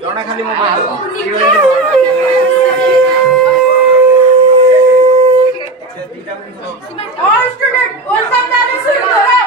जणा खाली मो All students, welcome to the school.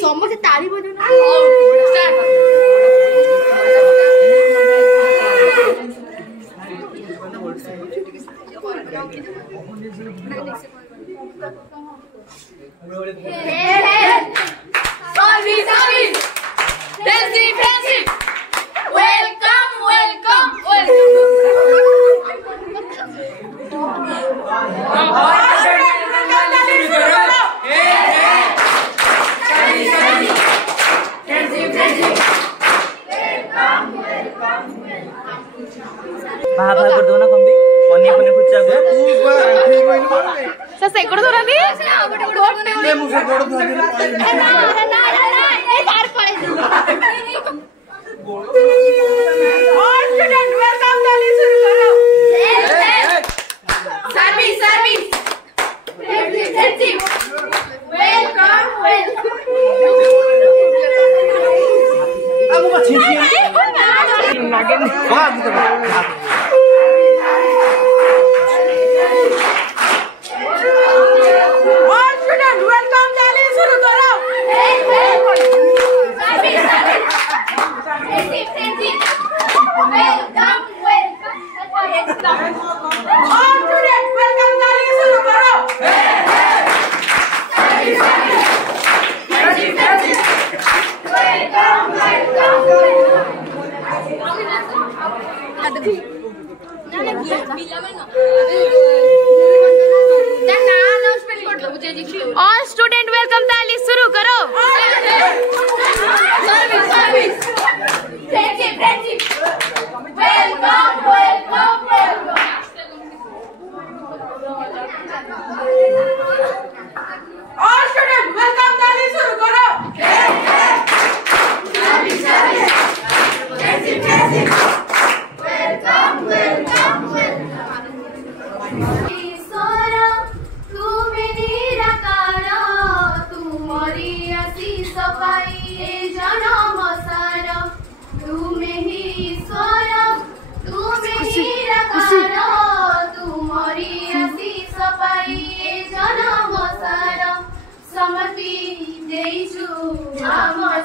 समझे ताली बजाना भागर दो ना कम भी पन्नी पन्नी कुछ जागे सर से कोड़ धरा भी ए मुझे गोड़ धर दे है ना ए तार पड़े All students, welcome to the school. Service, service. Welcome, आगो मा छिछि लागे भाग दे ऑल स्टूडेंट वेलकम ताली शुरू करो All students, welcome ताली शुरू करो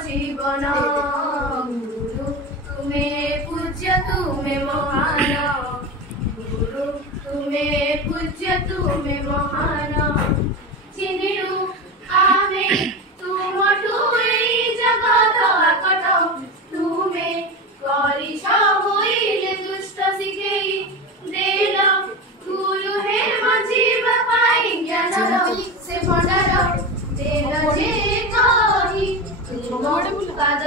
जीवन गुरु तुम्हें पूज्य तुम्हें महान गुरु तुम्हें पूज्य तुम्हें महान चिन्हु आमे तुम जगत आकट तुम्हें करिछ होइले दुष्ट सिखेई देल गुरु हे जीव पाई ज्ञान से भंडार देल जे कही पाद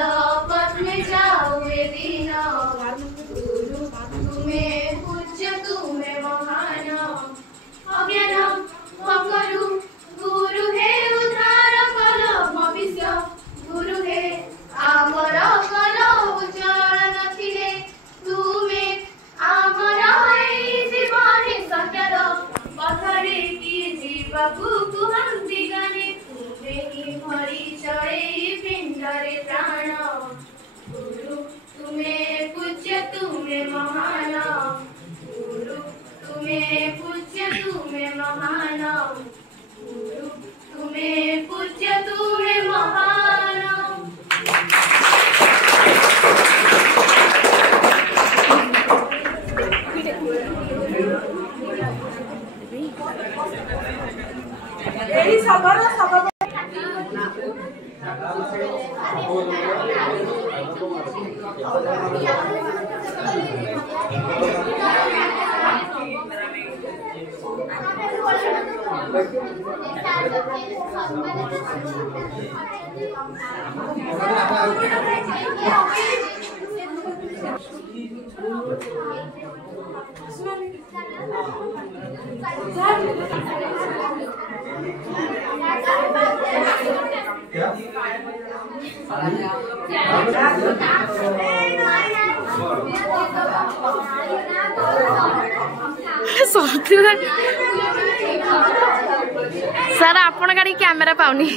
सर आपण गाड़ी कैमेरा पाउनी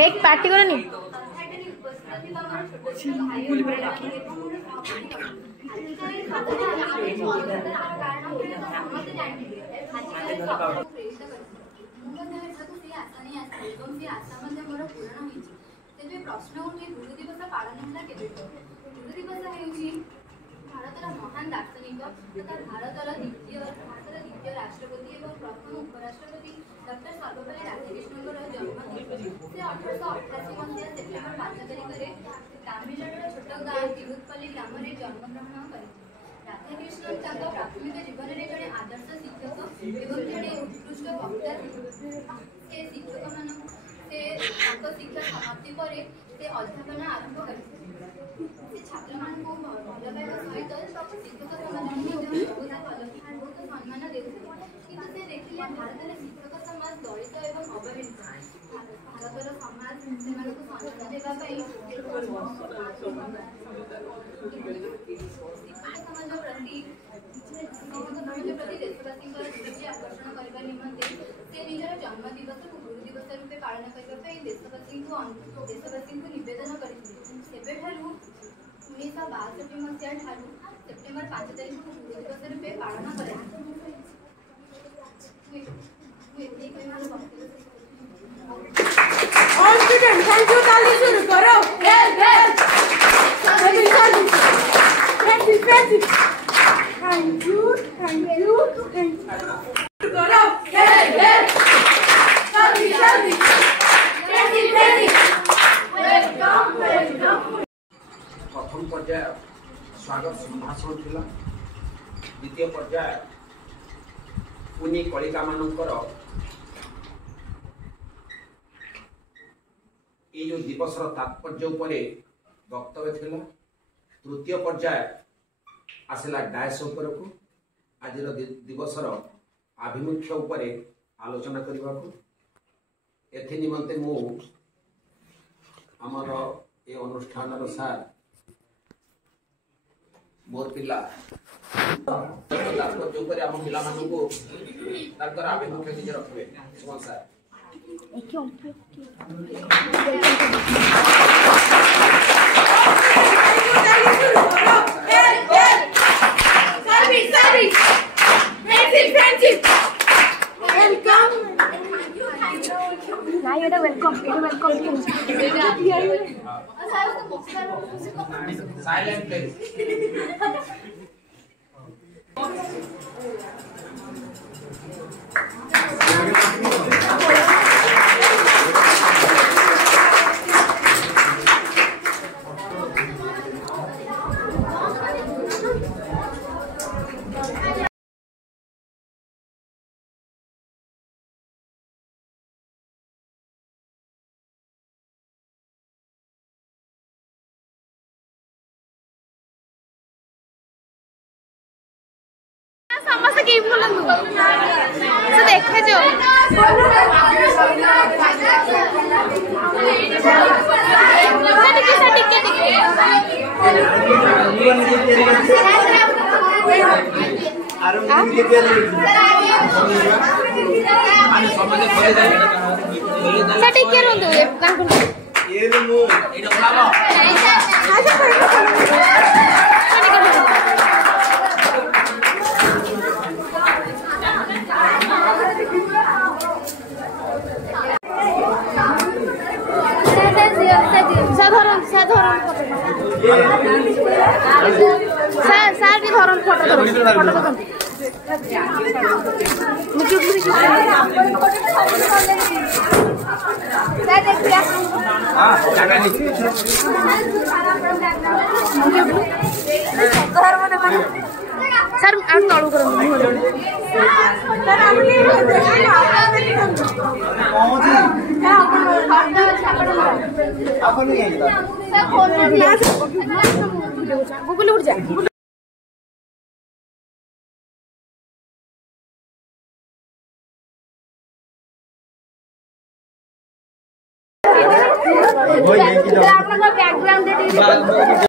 एक पार्टी करो नी प्रश्न उठे गुरु दिवस पालन है गुरु दिवस भारतर महान दार्शनिक तथा भारतर द्वितीय राष्ट्रपति और प्रथम उपराष्ट्रपति डॉक्टर सर्वपल्ली राधाकृष्णन जन्मदिन से 1888 मसीहा सेप्टेम्बर 5 तारिख तमिलनाडुर छोट गाँव तिरुपल्ली ग्राम में जन्मग्रहण कर राधाकृष्णन प्राथमिक जीवन में जड़े आदर्श शिक्षक और जड़े उत्कृष्ट वक्ता से शिक्षक मान शिक्षा समाप्ति पर अध्यापन आरंभ कर छात्र मान भल पाइबा सहित शिक्षक समाज बहुत सम्मान देते कि देखिए भारत में शिक्षक समाज दलित एवं अवहेलित भारतर समाज से सम्मान देवाई समाज प्रति देशवासी दृष्टि आकर्षण करने निमंते से निजर जन्म दिवस को गुरु दिवस रूपे पालन करने देशवासी को निवेदन करते 1962 मसीहा सेप्टेम्बर 5 तारिख को गुरु दिवस रूपे पालन कर प्रथम पर्याय स्वागत संभाषण थिला द्वितीय पर्याय पुनी कलिका मानकर ये जो दिवस तात्पर्य उपर वक्तव्य थिला तृतीय पर्याय आसला डायस उपर को आज दिवस आभिमुख्य उपर आलोचना करने को एथि निमंते मु आमर ये अनुष्ठान सार मोर पिला तात्पर्य आम पिला आभिमुख्य निजे रखिए सार Silent please. ସମସ୍ତେ କି ବୁଲନ୍ତୁ ସେ ଦେଖେ ଯୋ सर आप तळू करो गूगल उठ जा बैकग्राउंड